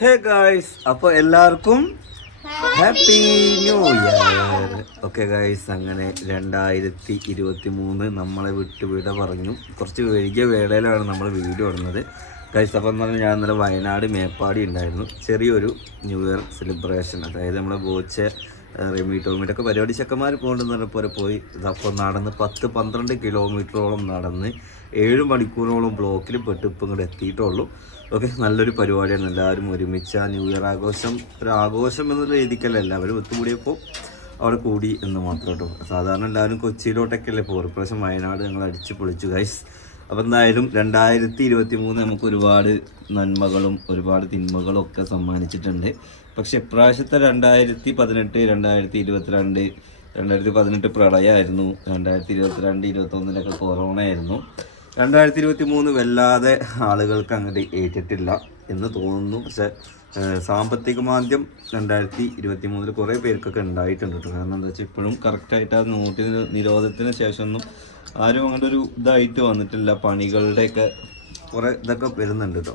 ഹേ guys അപ്പോൾ എല്ലാവർക്കും happy new year okay guys അങ്ങനെ രണ്ടായിരത്തി ഇരുപത്തി മൂന്ന് നമ്മളെ വിട്ട് വിട പറഞ്ഞു. കുറച്ച് വൈകിയ വേളയിലാണ് നമ്മൾ വീഡിയോ ഇടുന്നത് ഗൈസ് അപ്പം എന്ന് പറഞ്ഞാൽ ഞാൻ ഇന്നലെ വയനാട് മേപ്പാടി ഉണ്ടായിരുന്നു. ചെറിയൊരു ന്യൂ ഇയർ സെലിബ്രേഷൻ അതായത് നമ്മളെ ബോച്ച് റെമി ടോമിയുടെ ഒക്കെ പരിപാടി ചെക്കന്മാർ പോകണ്ടെന്ന് പറഞ്ഞപ്പോൾ പോയി. അപ്പോൾ നടന്ന് പത്ത് പന്ത്രണ്ട് കിലോമീറ്ററോളം നടന്ന് ഏഴ് മണിക്കൂറോളം ബ്ലോക്കിൽ പെട്ട് ഇപ്പം ഇങ്ങോട്ട് എത്തിയിട്ടുള്ളൂ. ഓക്കെ നല്ലൊരു പരിപാടിയാണ്. എല്ലാവരും ഒരുമിച്ച് ന്യൂ ഇയർ ആഘോഷം ഒരു ആഘോഷം എന്ന രീതിക്കല്ല എല്ലാവരും ഒത്തുകൂടിയപ്പോൾ അവിടെ കൂടി എന്ന് മാത്രം കേട്ടോ. സാധാരണ എല്ലാവരും കൊച്ചിയിലോട്ടൊക്കെ അല്ലേ പോകും പ്രാവശ്യം വയനാട് ഞങ്ങൾ അടിച്ച് പൊളിച്ചു ഗൈസ് അപ്പം എന്തായാലും രണ്ടായിരത്തി ഇരുപത്തി മൂന്ന് നമുക്ക് ഒരുപാട് നന്മകളും ഒരുപാട് തിന്മകളും ഒക്കെ സമ്മാനിച്ചിട്ടുണ്ട്. പക്ഷെ ഇപ്രാവശ്യത്തെ രണ്ടായിരത്തി പതിനെട്ട് രണ്ടായിരത്തി ഇരുപത്തിരണ്ട് രണ്ടായിരത്തി പതിനെട്ട് പ്രളയമായിരുന്നു. രണ്ടായിരത്തി ഇരുപത്തിരണ്ട് ഇരുപത്തൊന്നിലൊക്കെ കൊറോണ ആയിരുന്നു. രണ്ടായിരത്തി ഇരുപത്തി മൂന്ന് വല്ലാതെ ആളുകൾക്ക് അങ്ങോട്ട് ഏറ്റിട്ടില്ല എന്ന് തോന്നുന്നു. പക്ഷെ ഏഹ്, സാമ്പത്തിക മാന്ദ്യം രണ്ടായിരത്തി ഇരുപത്തി മൂന്നിൽ കുറേ പേർക്കൊക്കെ ഉണ്ടായിട്ടുണ്ട് കാരണം എന്താ വെച്ചാൽ ഇപ്പോഴും കറക്റ്റായിട്ട് ആ നോട്ടിന് നിരോധനത്തിന് ശേഷമൊന്നും ആരും അങ്ങോട്ട് ഒരു ഇതായിട്ട് വന്നിട്ടില്ല. പണികളുടെയൊക്കെ കുറേ ഇതൊക്കെ വരുന്നുണ്ട് കേട്ടോ.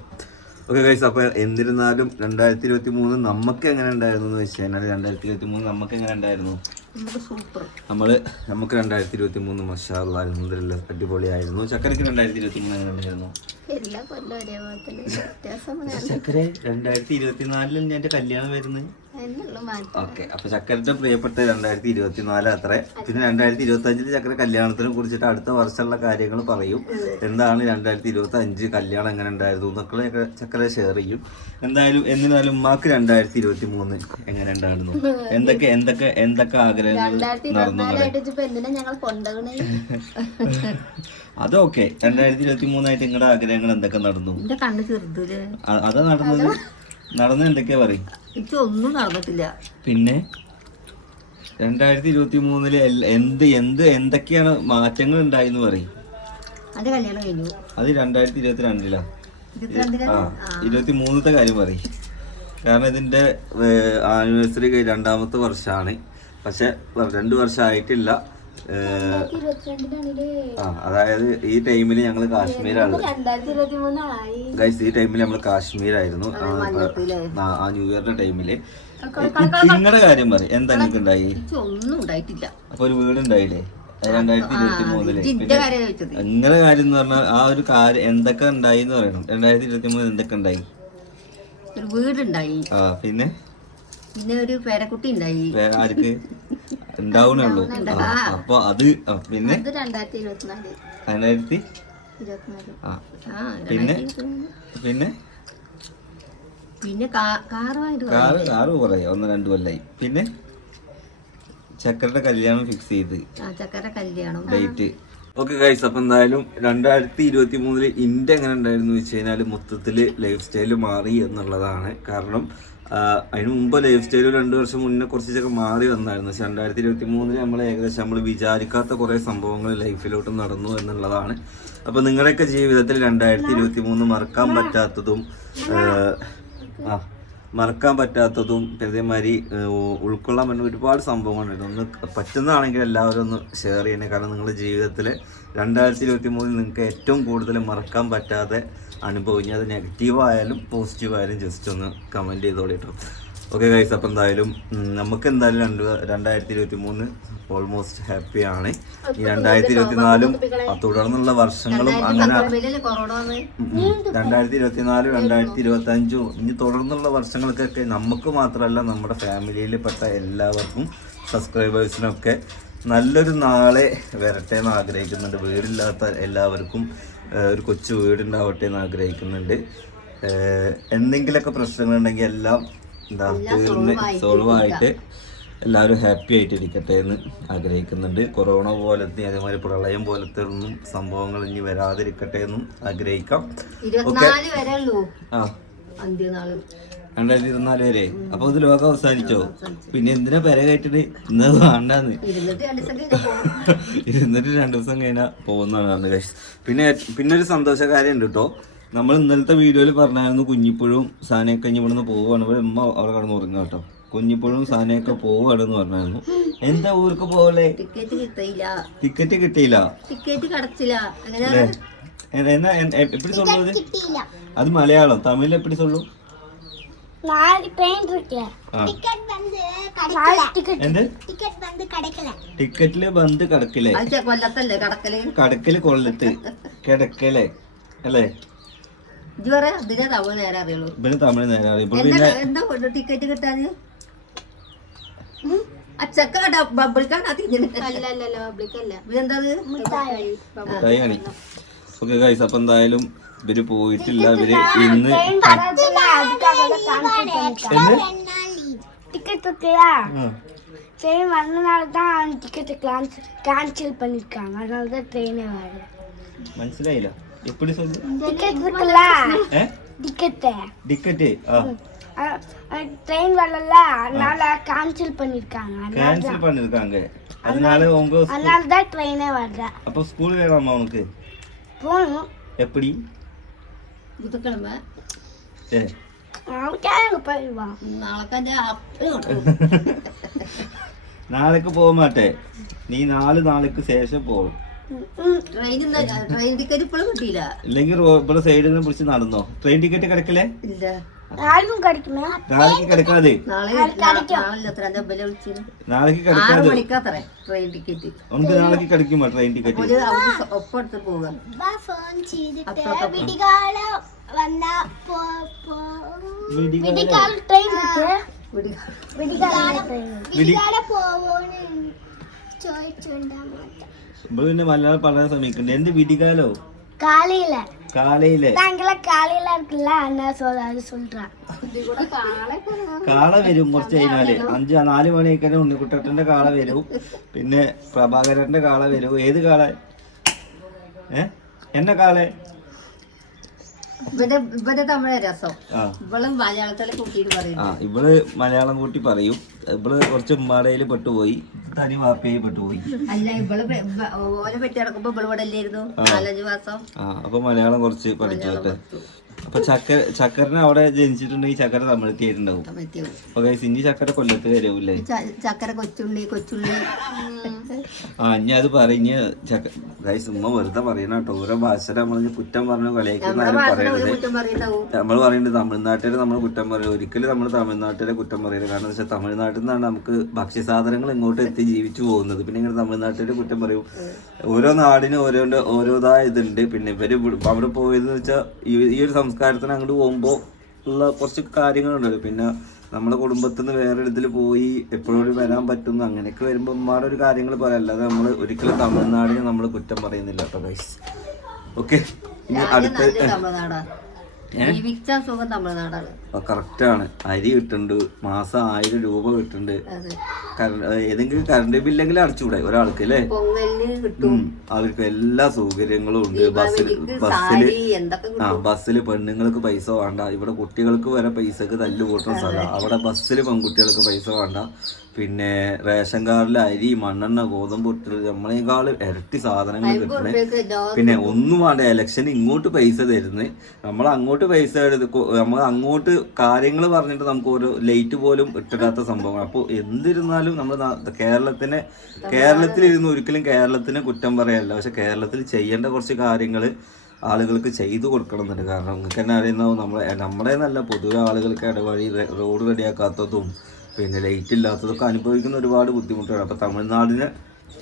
ഓക്കെ ഗൈസ് അപ്പോൾ എന്നിരുന്നാലും രണ്ടായിരത്തി ഇരുപത്തി മൂന്ന് നമുക്ക് എങ്ങനെ ഉണ്ടായിരുന്നു എന്ന് വെച്ച് കഴിഞ്ഞാൽ രണ്ടായിരത്തി ഇരുപത്തി മൂന്ന് നമുക്ക് എങ്ങനെ ഉണ്ടായിരുന്നു? നമ്മൾ നമുക്ക് രണ്ടായിരത്തി ഇരുപത്തി മൂന്ന് മഷാല്ല അടിപൊളിയായിരുന്നു ചക്കരക്ക് രണ്ടായിരത്തി ഇരുപത്തി മൂന്ന് അങ്ങനെ ഉണ്ടായിരുന്നു ചക്കര രണ്ടായിരത്തി ഇരുപത്തിനാലിൽ എന്റെ എന്റെ കല്യാണം വരുന്നത്? ഓക്കെ അപ്പൊ ചക്കരന്റെ പ്രിയപ്പെട്ട രണ്ടായിരത്തി ഇരുപത്തി നാല് അത്ര. പിന്നെ രണ്ടായിരത്തി ഇരുപത്തി അഞ്ചിൽ ചക്കര കല്യാണത്തിനെ കുറിച്ചിട്ട് അടുത്ത വർഷമുള്ള കാര്യങ്ങൾ പറയും. എന്താണ് രണ്ടായിരത്തി ഇരുപത്തി അഞ്ച് കല്യാണം എങ്ങനെ ഉണ്ടായിരുന്നു എന്നൊക്കെ ചക്കര ഷെയർ ചെയ്യും. എന്തായാലും എന്നിരുന്നാലും ഉമ്മാക്ക് രണ്ടായിരത്തി ഇരുപത്തി മൂന്ന് എങ്ങനെ ഉണ്ടായിരുന്നു? എന്തൊക്കെ എന്തൊക്കെ എന്തൊക്കെ ആഗ്രഹങ്ങൾ നടന്നു അതൊക്കെ രണ്ടായിരത്തി ഇരുപത്തി മൂന്നായിട്ട് നിങ്ങളുടെ ആഗ്രഹങ്ങൾ എന്തൊക്കെ നടന്നു? അതാ നടന്നത്. നടന്നത് എന്തൊക്കെയാ പറയും? എനിക്ക് ഒന്നും നടന്നിട്ടില്ല. പിന്നെ? രണ്ടായിരത്തി ഇരുപത്തി മൂന്നിൽ എന്ത് എന്ത് എന്തൊക്കെയാണ് മാറ്റങ്ങൾ ഉണ്ടായെന്ന് പറയും. അത് കല്യാണം കഴിഞ്ഞു. അത് രണ്ടായിരത്തി ഇരുപത്തി രണ്ടിലാ ആ. ഇരുപത്തി മൂന്നത്തെ കാര്യം പറയും. കാരണം ഇതിന്റെ ആനിവേഴ്സറി രണ്ടാമത്തെ വർഷമാണ് പക്ഷെ രണ്ട് വർഷം ആയിട്ടില്ല ഏഹ്, ഇരുപത്തിരണ്ടിനാണിത് ആ അതായത് ഈ ടൈമിൽ ഞങ്ങൾ കാശ്മീരാണ്. ഗൈസ് ഈ ടൈമിൽ നമ്മൾ കാശ്മീരായിരുന്നു. ആ, ന്യൂ ഇയറിന്റെ ടൈമിൽ. നിങ്ങളുടെ കാര്യം പറയും. എന്താ നിങ്ങൾക്ക് ഉണ്ടായി ഒന്നും ഉണ്ടായിട്ടില്ല. അപ്പൊ ഒരു വീട് ഉണ്ടായില്ലേ രണ്ടായിരത്തി ഇരുപത്തി മൂന്നിൽ നിങ്ങളുടെ കാര്യം എന്ന് പറഞ്ഞാൽ ആ ഒരു കാര്യം എന്തൊക്കെ ഉണ്ടായി എന്ന് പറയണം. രണ്ടായിരത്തി ഇരുപത്തി മൂന്ന് എന്തൊക്കെ ഉണ്ടായി? ഒരു വീടുണ്ടായി. ആ പിന്നെ? പിന്നെ ഒരു പേരക്കുട്ടി ഉണ്ടായി. ആർക്ക്? ഉണ്ടാവണേ ഉള്ളൂ. അപ്പൊ അത് പിന്നെ? രണ്ടായിരത്തി? പിന്നെ? പിന്നെ? പിന്നെ കാറ്. കാറ് കാറ് ഒന്ന് രണ്ടു കൊല്ലായി. പിന്നെ? ചക്കരയുടെ കല്യാണം ഫിക്സ് ചെയ്ത്. ചക്കര കല്യാണം. ഡേറ്റ് ഓക്കെ ഗൈസ് അപ്പൊ എന്തായാലും രണ്ടായിരത്തി ഇരുപത്തി മൂന്നിൽ ഇന്ത്യ എങ്ങനെ ഉണ്ടായിരുന്നു വെച്ച് കഴിഞ്ഞാൽ മൊത്തത്തിൽ ലൈഫ് സ്റ്റൈൽ മാറി എന്നുള്ളതാണ് കാരണം അതിന് മുമ്പ് ലൈഫ് സ്റ്റൈൽ രണ്ടു വർഷം മുന്നേ കുറച്ചൊക്കെ മാറി വന്നായിരുന്നു. പക്ഷെ രണ്ടായിരത്തി ഇരുപത്തി മൂന്നിൽ നമ്മൾ ഏകദേശം നമ്മൾ വിചാരിക്കാത്ത കുറേ സംഭവങ്ങൾ ലൈഫിലോട്ട് നടന്നു എന്നുള്ളതാണ്. അപ്പോൾ നിങ്ങളുടെയൊക്കെ ജീവിതത്തിൽ രണ്ടായിരത്തി ഇരുപത്തി മൂന്ന് മറക്കാൻ പറ്റാത്തതും ആ, മറക്കാൻ പറ്റാത്തതും ഏഹ്, ഉൾക്കൊള്ളാൻ പറ്റുന്ന ഒരുപാട് സംഭവങ്ങളുണ്ട്. ഒന്ന് പറ്റുന്നതാണെങ്കിൽ എല്ലാവരും ഒന്ന് ഷെയർ ചെയ്യണേ. കാരണം നിങ്ങളുടെ ജീവിതത്തിൽ രണ്ടായിരത്തി ഇരുപത്തി മൂന്നിൽ നിങ്ങൾക്ക് ഏറ്റവും കൂടുതൽ മറക്കാൻ പറ്റാതെ അനുഭവം ഇനി അത് നെഗറ്റീവ് ആയാലും പോസിറ്റീവ് ആയാലും ജസ്റ്റ് ഒന്ന് കമന്റ് ചെയ്തോളി കേട്ടോ ഓക്കെ ഗൈസ് അപ്പം എന്തായാലും നമുക്ക് എന്തായാലും രണ്ട് രണ്ടായിരത്തി ഇരുപത്തി മൂന്ന് ഓൾമോസ്റ്റ് ഹാപ്പിയാണ് ഈ രണ്ടായിരത്തി ഇരുപത്തി നാലും തുടർന്നുള്ള വർഷങ്ങളും അങ്ങനെ രണ്ടായിരത്തി ഇരുപത്തി നാല് രണ്ടായിരത്തി ഇരുപത്തിനാല് രണ്ടായിരത്തി ഇരുപത്തി അഞ്ചും ഇനി തുടർന്നുള്ള വർഷങ്ങൾക്കൊക്കെ നമുക്ക് മാത്രമല്ല നമ്മുടെ ഫാമിലിയിൽ പെട്ട എല്ലാവർക്കും സബ്സ്ക്രൈബേഴ്സിനൊക്കെ നല്ലൊരു നാളെ വരട്ടെ എന്ന് ആഗ്രഹിക്കുന്നുണ്ട്. വീടില്ലാത്ത എല്ലാവർക്കും ഒരു കൊച്ചു വീടുണ്ടാവട്ടെ എന്ന് ആഗ്രഹിക്കുന്നുണ്ട്. എന്തെങ്കിലുമൊക്കെ പ്രശ്നങ്ങളുണ്ടെങ്കിൽ എല്ലാം എന്താ തീർന്ന് സോൾവ് ആയിട്ട് എല്ലാവരും ഹാപ്പി ആയിട്ട് ഇരിക്കട്ടെ എന്ന് ആഗ്രഹിക്കുന്നുണ്ട്. കൊറോണ പോലത്തെ അതേമാതിരി പ്രളയം പോലത്തെ ഒന്നും സംഭവങ്ങൾ ഇനി വരാതിരിക്കട്ടെ എന്നും ആഗ്രഹിക്കാം. ആ. രണ്ടായിരത്തി ഇരുപത്തിനാല് വരെ. അപ്പൊ ഇത് ലോകം അവസാനിച്ചോ? പിന്നെ എന്തിനാ പെര കയറ്റിട്ട് ഇന്നത് വേണ്ടാന്ന്? ഇരുന്നിട്ട് രണ്ടു ദിവസം കഴിഞ്ഞാ പോകുന്നതാണ് പിന്നെ പിന്നെ ഒരു സന്തോഷ കാര്യം ഉണ്ട് കേട്ടോ നമ്മൾ ഇന്നലത്തെ വീഡിയോയിൽ പറഞ്ഞായിരുന്നു കുഞ്ഞിപ്പുഴും സാനയൊക്കെ ഇനി ഇവിടുന്ന് പോവുകയാണ് ഇവിടെ ഉമ്മ അവിടെ കടന്ന് ഉറങ്ങുക കേട്ടോ കുഞ്ഞിപ്പുഴും സാനയൊക്കെ പോവുകയാണെന്ന് പറഞ്ഞായിരുന്നു. എന്താ ഊർക്ക് പോകലേ ടിക്കറ്റ് കിട്ടിയില്ല. ടിക്കറ്റ് കിട്ടിയില്ല. എന്നാ എപ്പിടി സൊല്ലു അത് മലയാളം. തമിഴിൽ എപ്പിടി സൊല്ലു? ടിക്കറ്റിൽ ബന്ദ് കടക്കില്ലേ. കൊല്ലത്തല്ലേ? കടക്കൽ? കടക്കൽ കൊല്ലത്ത്. കിടക്കല്ലേ അല്ലേ? ഇതുവരെ ഇതിനെ തമിഴ് നേരെ അറിയുള്ളൂ. ഇവന് തമിഴ് നേരെ അറിയാം. ഇപ്പൊ എന്താ ടിക്കറ്റ് കിട്ടാന് അച്ചക്ക ബബിൾക്കാണ് തിന്നെ ഇതെന്തത് കൈകാണി ഓക്കെ ഗൈസ് അപ്പൊ എന്തായാലും ഇവര് പോയിട്ടില്ല ഇവര് ഇന്ന് ட்ரெயின் வர்றதில்ல அதுக்காக தான் എന്ത് டிக்கெட் இருக்குல்ல ആ. ட்ரெயின் வந்தனால தான் அந்த டிக்கெட்டை கேன்சல் கேன்சல் பண்ணியிருக்காங்க அதனால தான் ட்ரெயினே வரல മനസ്സിലായില്ല എപ്പിടി சொல்லு டிக்கெட் இருக்குல்ல ഏ டிக்கெட்டு ടിക്കറ്റ് ആ ட்ரெயின் வரல அதனால கேன்சல் பண்ணியிருக்காங்க அதனால ക്യാൻസൽ பண்ணிருக்காங்க அதனால உங்க ஸ்கூ- அதனால தான் ட்ரெயினே வரல அப்போ ஸ்கூல் வேணாமா உனக்கு போகணும் எப்படி നാളേക്ക് പോക നീ നാല് നാളേക്ക് ശേഷം പോകും ട്രെയിൻ ടിക്കറ്റ് ഇപ്പോഴും കിട്ടിയില്ല. ഇല്ലെങ്കിൽ സൈഡിൽ നിന്ന് പിടിച്ച് നടന്നോ? ട്രെയിൻ ടിക്കറ്റ് കിടക്കില്ലേ? ഇല്ല. നാളേക്ക് കിടക്കാതെ. നാളേക്ക് കിടക്കാതെ. നമുക്ക് നാളേക്ക് കിടക്കുമോ ട്രെയിൻ ടിക്കറ്റ് ഒപ്പടുത്ത് പോകാം. പിന്നെ മലയാളം പറയാൻ ശ്രമിക്കണ്ട എന്ത് വിടികാലോ? காலையில കാലയിലെ சாயங்காலம் காலையில இருக்குல்ல அண்ணா சொல் அது சொல்றான் കാള വരും കുറച്ച് കഴിഞ്ഞാല് അഞ്ച് നാല് മണിയൊക്കെ ഉണ്ണിക്കുട്ടന്റെ കാള വരും പിന്നെ പ്രഭാകരന്റെ കാള വരും ഏത് കാള ഏ എന്നെ കാളെ തമിഴ് രസം. ഇവളും കൂട്ടിയിട്ട് പറയും. ആ ഇവൾ മലയാളം കൂട്ടി പറയും. ഇവൾ കുറച്ച് ഉമ്മാടയിൽ പെട്ടുപോയി. തനി വാപ്പയിൽ പെട്ടുപോയി. അല്ല ഇവൾ ഓലെ പെറ്റി നടക്കുമ്പോ ഇവൾ ഇവിടെ അല്ലായിരുന്നു? നാലഞ്ച് മാസം? ആ അപ്പൊ മലയാളം കുറച്ച് പഠിച്ചോട്ടെ അപ്പൊ. ചക്കര ചക്കരനെ അവിടെ ജനിച്ചിട്ടുണ്ടെങ്കിൽ ചക്കര തമിഴ് പറ്റിയോ അപ്പൊ ഇനി ചക്കര കൊല്ലത്ത് വരൂല്ലേ ചക്കര കൊച്ചുള്ളി കൊച്ചുള്ളി. ആ ഇനി അത് പറഞ്ഞ് ചക്ക ഗൈസ് ഉമ്മ വെറുതെ പറയണ കേട്ടോ. ഓരോ ഭാഷ നമ്മൾ കുറ്റം പറഞ്ഞ് കളിയാക്കുന്ന പറയണത് നമ്മൾ പറയുന്നത് തമിഴ്നാട്ടിലെ നമ്മൾ കുറ്റം പറയും. ഒരിക്കലും നമ്മൾ തമിഴ്നാട്ടിലെ കുറ്റം പറയില്ല കാരണം വെച്ചാൽ തമിഴ്നാട്ടിൽ നിന്നാണ് നമുക്ക് ഭക്ഷ്യ സാധനങ്ങൾ ഇങ്ങോട്ട് എത്തി ജീവിച്ചു പോകുന്നത്. പിന്നെ ഇങ്ങനെ തമിഴ്നാട്ടിലെ കുറ്റം പറയും. ഓരോ നാടിനും ഓരോ ഓരോതായ ഇതുണ്ട്. പിന്നെ ഇവർ അവിടെ പോയതെന്ന് വെച്ചാൽ ഈ ഒരു സംസ്കാരത്തിന് അങ്ങോട്ട് പോകുമ്പോൾ ഉള്ള കുറച്ച് കാര്യങ്ങളുണ്ടല്ലോ. പിന്നെ നമ്മളെ കുടുംബത്തിൽ നിന്ന് വേറെ ഇതിൽ പോയി എപ്പോഴും വരാൻ പറ്റുന്നു. അങ്ങനെയൊക്കെ വരുമ്പോൾ ഒരുപാട് ഒരു കാര്യങ്ങൾ പറയാം അല്ലാതെ നമ്മൾ ഒരിക്കലും തമിഴ്നാടിനെ നമ്മൾ കുറ്റം പറയുന്നില്ല കേട്ടോ ഗൈസ് ഓക്കെ ഇനി അടുത്ത സുഖം തമിഴ്നാടാണ്. കറക്റ്റാണ്. അരി കിട്ടുന്നുണ്ട് മാസം ആയിരം രൂപ കിട്ടുന്നുണ്ട് ഏതെങ്കിലും കറണ്ട് ബില്ലെങ്കിലും അടച്ചുകൂടെ ഒരാൾക്ക് അല്ലേ. അവർക്ക് എല്ലാ സൗകര്യങ്ങളും ഉണ്ട്. ബസ്സിൽ ബസ്സിൽ ആ ബസ്സിൽ പെണ്ണുങ്ങൾക്ക് പൈസ വേണ്ട. ഇവിടെ കുട്ടികൾക്ക് വരെ പൈസക്ക് തല്ലുകൂട്ടുന്ന സ്ഥലം. അവിടെ ബസ്സിൽ പെൺകുട്ടികൾക്ക് പൈസ വേണ്ട. പിന്നെ റേഷൻ കാർഡിൽ അരി മണ്ണെണ്ണ ഗോതമ്പ് ഇട്ടത് നമ്മളെക്കാൾ ഇരട്ടി സാധനങ്ങൾ കിട്ടണേ. പിന്നെ ഒന്നും വേണ്ട ഇലക്ഷൻ ഇങ്ങോട്ട് പൈസ തരുന്നത് നമ്മൾ അങ്ങോട്ട് പൈസ എടുത്ത് നമ്മൾ അങ്ങോട്ട് കാര്യങ്ങൾ പറഞ്ഞിട്ട് നമുക്ക് ഒരു ലൈറ്റ് പോലും ഇട്ടിടാത്ത സംഭവം അപ്പോൾ എന്തിരുന്നാലും നമ്മൾ കേരളത്തിനെ കേരളത്തിലിരുന്ന് ഒരിക്കലും കേരളത്തിനെ കുറ്റം പറയല്ല. പക്ഷെ കേരളത്തിൽ ചെയ്യേണ്ട കുറച്ച് കാര്യങ്ങൾ ആളുകൾക്ക് ചെയ്തു കൊടുക്കണം എന്നുണ്ട്. കാരണം നിങ്ങൾക്ക് തന്നെ അറിയുന്ന നമ്മളെ നമ്മുടെ നല്ല പൊതുവെ ആളുകൾക്ക് ഇടവഴി റോഡ് റെഡിയാക്കാത്തതും പിന്നെ ലൈറ്റ് ഇല്ലാത്തതൊക്കെ അനുഭവിക്കുന്ന ഒരുപാട് ബുദ്ധിമുട്ടുകൾ. അപ്പോൾ തമിഴ്നാടിനെ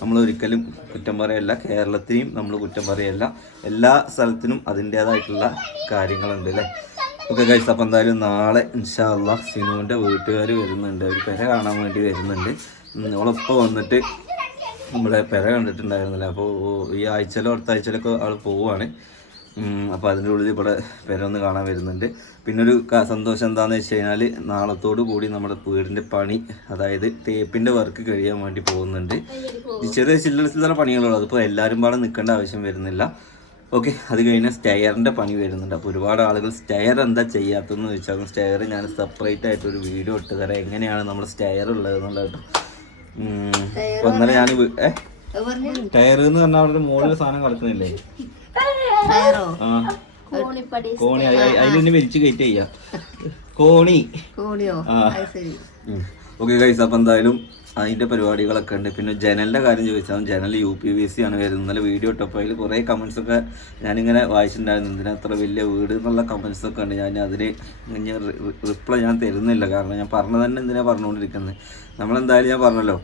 നമ്മൾ ഒരിക്കലും കുറ്റം പറയല്ല. കേരളത്തിനെയും നമ്മൾ കുറ്റം പറയല്ല. എല്ലാ സ്ഥലത്തിനും അതിന്റേതായിട്ടുള്ള കാര്യങ്ങളുണ്ട് അല്ലേ? ഓക്കെ ഗൈസ് അപ്പം എന്തായാലും നാളെ ഇൻഷാല്ല സിനുവിന്റെ വീട്ടുകാർ വരുന്നുണ്ട്. അവർ പെര കാണാൻ വേണ്ടി വരുന്നുണ്ട്. അവളിപ്പോൾ വന്നിട്ട് നമ്മളെ പെര കണ്ടിട്ടുണ്ടായിരുന്നില്ല? അപ്പോൾ ഈ ആഴ്ചയിലോ അടുത്ത ആഴ്ചയിലൊക്കെ ആൾ പോവുകയാണ്. അപ്പോൾ അതിന്റെ ഉള്ളിൽ ഇവിടെ പെരൊന്ന് കാണാൻ വരുന്നുണ്ട്. പിന്നെ ഒരു സന്തോഷം എന്താണെന്ന് വെച്ച് കഴിഞ്ഞാൽ നാളത്തോടു കൂടി നമ്മുടെ വീടിന്റെ പണി അതായത് തേപ്പിന്റെ വർക്ക് കഴിയാൻ വേണ്ടി പോകുന്നുണ്ട്. ചെറിയ ചില്ലറ ചില്ലറ പണികളുള്ളൂ അതിപ്പോൾ എല്ലാവരും പാടെ നിൽക്കേണ്ട ആവശ്യം വരുന്നില്ല. ഓക്കെ അത് കഴിഞ്ഞാൽ സ്റ്റെയറിന്റെ പണി വരുന്നുണ്ട്. അപ്പോൾ ഒരുപാട് ആളുകൾ സ്റ്റെയർ എന്താ ചെയ്യാത്തതെന്ന് വെച്ചാൽ സ്റ്റെയർ ഞാൻ സെപ്പറേറ്റ് ആയിട്ട് ഒരു വീഡിയോ ഇട്ട് തരാം. എങ്ങനെയാണ് നമ്മൾ സ്റ്റെയർ ഉള്ളത് എന്നുള്ളത് ഇന്നലെ ഞാൻ ടയർ എന്ന് പറഞ്ഞാൽ അവിടെ മുകളിൽ സാധനം കളിക്കുന്നില്ലേ ടയറോ കോണി അതിൽ തന്നെ വലിച്ചു കയറ്റി ചെയ്യാ കോണി. കോണിയോ? ഓക്കെ ഗൈസ് അപ്പം എന്തായാലും അതിന്റെ പരിപാടികളൊക്കെ ഉണ്ട്. പിന്നെ ജനലിന്റെ കാര്യം ചോദിച്ചാൽ ജനൽ യു പി വി സി ആണ് വരുന്നത്. ഇന്നലെ വീഡിയോ ഇട്ടപ്പോൾ അതിൽ കുറേ കമൻസൊക്കെ ഞാനിങ്ങനെ വായിച്ചിട്ടുണ്ടായിരുന്നു. എന്തിനാ അത്ര വലിയ വീട് എന്നുള്ള കമൻസൊക്കെ ഉണ്ട്. ഞാൻ അതിന് ഞാൻ റിപ്ലൈ ഞാൻ തരുന്നില്ല. കാരണം ഞാൻ പറഞ്ഞു തന്നെ എന്തിനാണ് പറഞ്ഞുകൊണ്ടിരിക്കുന്നത്? നമ്മളെന്തായാലും ഞാൻ പറഞ്ഞല്ലോ.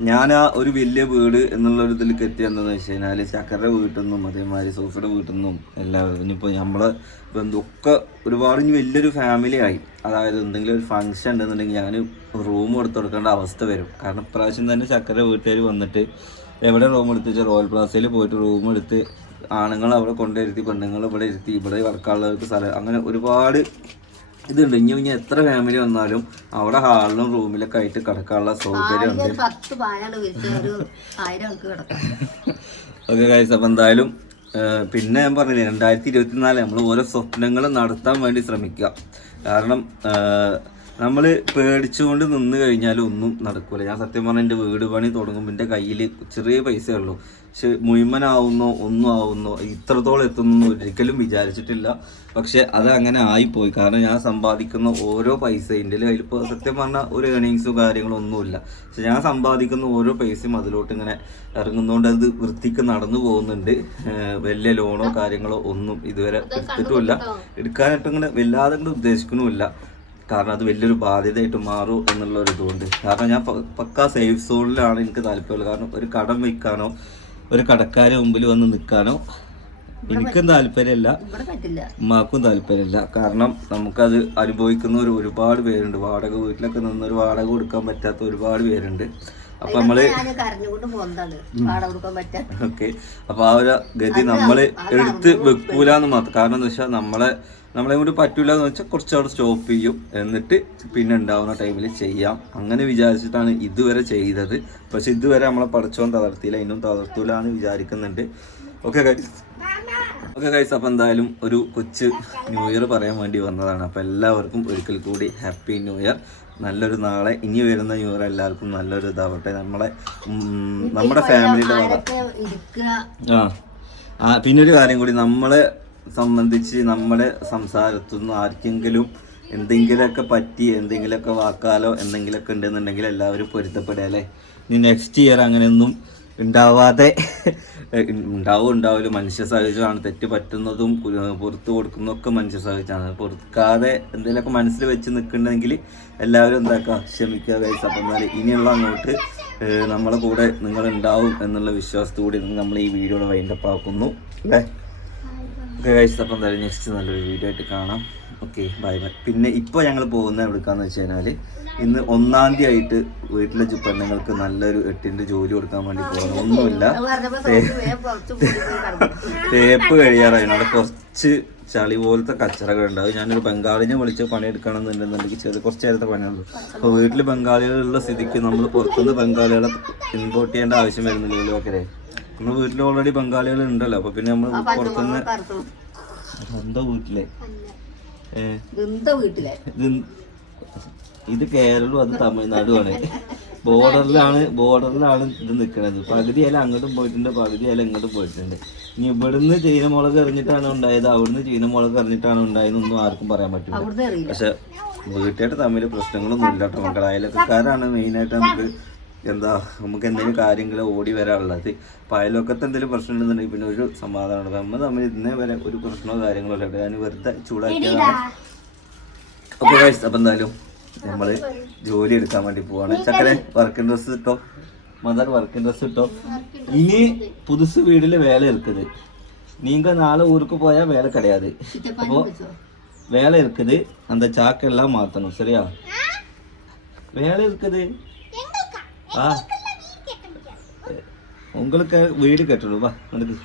ഞാൻ ആ ഒരു വലിയ വീട് എന്നുള്ള ഒരു ഇതിലേക്ക് എന്താണെന്ന് വെച്ച് കഴിഞ്ഞാൽ ചക്കരുടെ വീട്ടിൽ നിന്നും അതേമാതിരി സോഫിയുടെ വീട്ടിൽ നിന്നും എല്ലാവരും ഇനിയിപ്പോൾ നമ്മളെ ബന്ധുക്കെ ഒരുപാട് ഇനി വലിയൊരു ഫാമിലി ആയി. അതായത് എന്തെങ്കിലും ഒരു ഫംഗ്ഷൻ ഉണ്ടെന്നുണ്ടെങ്കിൽ ഞാൻ റൂം എടുത്ത് കൊടുക്കേണ്ട അവസ്ഥ വരും. കാരണം ഇപ്രാവശ്യം തന്നെ ചക്കര വീട്ടുകാർ വന്നിട്ട് എവിടെ റൂം എടുത്ത് റോയൽ പ്ലാസയിൽ പോയിട്ട് റൂം എടുത്ത് ആണുങ്ങൾ അവിടെ കൊണ്ടിരുത്തി പെണ്ണുങ്ങൾ ഇവിടെ ഇരുത്തി ഇവിടെ വർക്കാനുള്ളവർക്ക് സ്ഥലം അങ്ങനെ ഒരുപാട് ഇതുണ്ട്. ഇനി ഇനി എത്ര ഫാമിലി വന്നാലും അവിടെ ഹാളിലും റൂമിലൊക്കെ ആയിട്ട് കിടക്കാനുള്ള സൗകര്യം ഉണ്ട്. ഒരു പത്ത് ഒരു ആയിരം ആൾക്ക് കിടക്കാം. ഓക്കെ അപ്പം എന്തായാലും പിന്നെ ഞാൻ പറഞ്ഞു രണ്ടായിരത്തി ഇരുപത്തിനാല് നമ്മൾ ഓരോ സ്വപ്നങ്ങൾ നടത്താൻ വേണ്ടി ശ്രമിക്കുക. കാരണം നമ്മൾ പേടിച്ചുകൊണ്ട് നിന്ന് കഴിഞ്ഞാൽ ഒന്നും നടക്കില്ല ഞാൻ സത്യം പറഞ്ഞാൽ എന്റെ വീട് പണി തുടങ്ങുമ്പോൾ എന്റെ കയ്യിൽ ചെറിയ പൈസ ഉള്ളൂ. മുഴുവനാവുന്നോ ഒന്നും ആവുന്നോ ഇത്രത്തോളം എത്തുന്നു ഒരിക്കലും വിചാരിച്ചിട്ടില്ല. പക്ഷെ അത് അങ്ങനെ ആയിപ്പോയി. കാരണം ഞാൻ സമ്പാദിക്കുന്ന ഓരോ പൈസ അതിലിപ്പോൾ സത്യം പറഞ്ഞാൽ ഒരു ഏണിങ്സോ കാര്യങ്ങളോ ഒന്നുമില്ല. പക്ഷെ ഞാൻ സമ്പാദിക്കുന്ന ഓരോ പൈസയും അതിലോട്ട് ഇങ്ങനെ ഇറങ്ങുന്നതുകൊണ്ട് അത് വൃത്തിക്ക് നടന്നു പോകുന്നുണ്ട്. വലിയ ലോണോ കാര്യങ്ങളോ ഒന്നും ഇതുവരെ എടുത്തിട്ടുമില്ല. എടുക്കാനായിട്ട് ഇങ്ങനെ വല്ലാതെ ഉദ്ദേശിക്കണമില്ല കാരണം അത് വലിയൊരു ബാധ്യതയായിട്ട് മാറും എന്നുള്ള ഒരു ഇതുകൊണ്ട് കാരണം ഞാൻ പക്കാ സേഫ് സോണിലാണ് എനിക്ക് താല്പര്യമുള്ളത്. കാരണം ഒരു കടം വയ്ക്കാനോ ഒരു കടക്കാരെ മുമ്പിൽ വന്ന് നിൽക്കാനോ എനിക്കും താല്പര്യമില്ല. ഉമ്മാക്കും താല്പര്യമില്ല. കാരണം നമുക്കത് അനുഭവിക്കുന്നവർ ഒരുപാട് പേരുണ്ട്. വാടക വീട്ടിലൊക്കെ നിന്നൊരു വാടക കൊടുക്കാൻ പറ്റാത്ത ഒരുപാട് പേരുണ്ട്. അപ്പൊ നമ്മൾ ഓക്കെ. അപ്പൊ ആ ഒരു ഗതി നമ്മൾ എടുത്ത് വെക്കൂലെന്ന് മാത്രം. കാരണം എന്താ വെച്ചാൽ നമ്മളെ നമ്മളെ കൊണ്ട് പറ്റൂല എന്ന് വെച്ചാൽ കുറച്ച് അവിടെ സ്റ്റോപ്പ് ചെയ്യും. എന്നിട്ട് പിന്നെ ഉണ്ടാവുന്ന ടൈമിൽ ചെയ്യാം. അങ്ങനെ വിചാരിച്ചിട്ടാണ് ഇതുവരെ ചെയ്തത്. പക്ഷെ ഇതുവരെ നമ്മളെ പഠിച്ചോൻ തളർത്തിയില്ല. ഇന്നും തളർത്തൂല എന്ന് വിചാരിക്കുന്നുണ്ട്. ഓക്കെ ഗൈസ് ഓക്കെ ഗൈസ് അപ്പം എന്തായാലും ഒരു കൊച്ച് ന്യൂ ഇയർ പറയാൻ വേണ്ടി വന്നതാണ്. അപ്പം എല്ലാവർക്കും ഒരിക്കൽ കൂടി ഹാപ്പി ന്യൂ ഇയർ നല്ലൊരു നാളെ. ഇനി വരുന്ന ന്യൂ ഇയർ എല്ലാവർക്കും നല്ലൊരു ഇതാവട്ടെ. നമ്മളെ നമ്മുടെ ഫാമിലിയുടെ ആ. ആ പിന്നെ ഒരു കാര്യം കൂടി. നമ്മളെ സംബന്ധിച്ച് നമ്മളെ സംസാരത്തു നിന്ന് ആർക്കെങ്കിലും എന്തെങ്കിലുമൊക്കെ പറ്റി എന്തെങ്കിലുമൊക്കെ വാക്കാലോ എന്തെങ്കിലുമൊക്കെ ഉണ്ടെന്നുണ്ടെങ്കിൽ എല്ലാവരും പൊരുത്തപ്പെടുക അല്ലേ? ഇനി നെക്സ്റ്റ് ഇയർ അങ്ങനെയൊന്നും ഉണ്ടാവാതെ ഉണ്ടാവും ഉണ്ടാവില്ല മനുഷ്യ സഹജമാണ്. തെറ്റ് പറ്റുന്നതും പുറത്തു കൊടുക്കുന്നതും കൊടുക്കുന്നതൊക്കെ മനുഷ്യ സഹജമാണ്. പൊറുക്കാതെ എന്തെങ്കിലുമൊക്കെ മനസ്സിൽ വെച്ച് നിൽക്കുന്നുണ്ടെങ്കിൽ എല്ലാവരും എന്താക്കുക? ക്ഷമിക്കുക കൈസ് അപ്പം എന്നാൽ ഇനിയുള്ള അങ്ങോട്ട് നമ്മളെ കൂടെ നിങ്ങൾ ഉണ്ടാവും എന്നുള്ള വിശ്വാസത്തോടെ നമ്മൾ ഈ വീഡിയോയുടെ വൈൻഡപ്പ് ആക്കുന്നു. അല്ലേ? ഓക്കെ ഗൈസ് അപ്പം എന്തായാലും നെക്സ്റ്റ് നല്ലൊരു വീഡിയോ ആയിട്ട് കാണാം. ഓക്കെ ബൈ ബൈ പിന്നെ ഇപ്പോൾ ഞങ്ങൾ പോകുന്ന എവിടെക്കാന്ന് വെച്ച് കഴിഞ്ഞാൽ ഇന്ന് ഒന്നാം തീയതി ആയിട്ട് വീട്ടിലെ പെണ്ണുങ്ങൾക്ക് നല്ലൊരു എട്ടിന്റെ ജോലി കൊടുക്കാൻ വേണ്ടി പോകണം ഒന്നുമില്ല. തേപ്പ് കഴിയാറായി. അവിടെ കുറച്ച് ചളി പോലത്തെ കച്ചറകൾ ഉണ്ട്. അത് ഞാനൊരു ബംഗാളിനെ വിളിച്ച് പണിയെടുക്കണം എന്നുണ്ടെന്നുണ്ടെങ്കിൽ ചെറിയ കുറച്ച് നേരത്തെ പണിയുള്ളൂ. അപ്പോൾ വീട്ടിൽ ബംഗാളികളുള്ള സ്ഥിതിക്ക് നമ്മൾ പുറത്തുനിന്ന് ബംഗാളികളെ ഇമ്പോർട്ട് ചെയ്യേണ്ട ആവശ്യം വരുന്നില്ലല്ലോ ഒക്കെ നമ്മൾ വീട്ടിൽ ഓൾറെഡി ബംഗാളികൾ ഉണ്ടല്ലോ. അപ്പോൾ പിന്നെ നമ്മൾ പുറത്തുനിന്ന് സ്വന്തം വീട്ടിലെ. വീട്ടിലെ. ഇത് കേരളവും അത് തമിഴ്നാടുമാണ്. ബോർഡറിലാണ് ബോർഡറിലാണ് ഇത് നിൽക്കുന്നത് പകുതി ഇല അങ്ങോട്ടും പോയിട്ടുണ്ട് പകുതി ഇല ഇങ്ങോട്ടും പോയിട്ടുണ്ട്. ഇനി ഇവിടുന്ന് ചീനമുളക് എറിഞ്ഞിട്ടാണ് ഉണ്ടായത്. അവിടുന്ന് ചീനമുളക് എറിഞ്ഞിട്ടാണ് ഉണ്ടായതെന്നൊന്നും ആർക്കും പറയാൻ പറ്റില്ല പക്ഷെ വീട്ടുകാരുടെ തമ്മിൽ പ്രശ്നങ്ങളൊന്നും ഇല്ല കേട്ടോ മക്കളെ. അയലക്കാരാണ് മെയിനായിട്ട് നമുക്ക് എന്താ നമുക്ക് എന്തെങ്കിലും കാര്യങ്ങൾ ഓടി വരാനുള്ളത്. അപ്പോൾ അയലൊക്കത്തെ എന്തെങ്കിലും പ്രശ്നം ഉണ്ടെന്നുണ്ടെങ്കിൽ പിന്നെ ഒരു സമാധാനമാണ് നമ്മൾ തമ്മിൽ ഇന്നേ വരെ ഒരു പ്രശ്നമോ കാര്യങ്ങളോ ഇല്ല. ഞാൻ വെറുതെ ചൂടാക്കിയതാണ്. അപ്പോൾ ഗൈസ് അപ്പം എന്തായാലും നമ്മൾ ജോലി എടുക്കാൻ വേണ്ടി പോവാണ് ചക്കരെ വർക്കിംഗ് ഡ്രസ്സ് ഇട്ടോ മദർ വർക്കിംഗ് ഡ്രസ്സ് ഇട്ടോ ഇനി പുതുസ് വീട്ടിൽ വേല இருக்குது நீங்க நாளை ஊருக்கு போயா வேலை கிடையாது அப்போ வேலை இருக்குது அந்த சாக்கெல்லாம் மாத்தணும் சரியா வேலை இருக்குது ஆ உங்களுக்கு வீடு கட்டணும் வா வந்துட்டு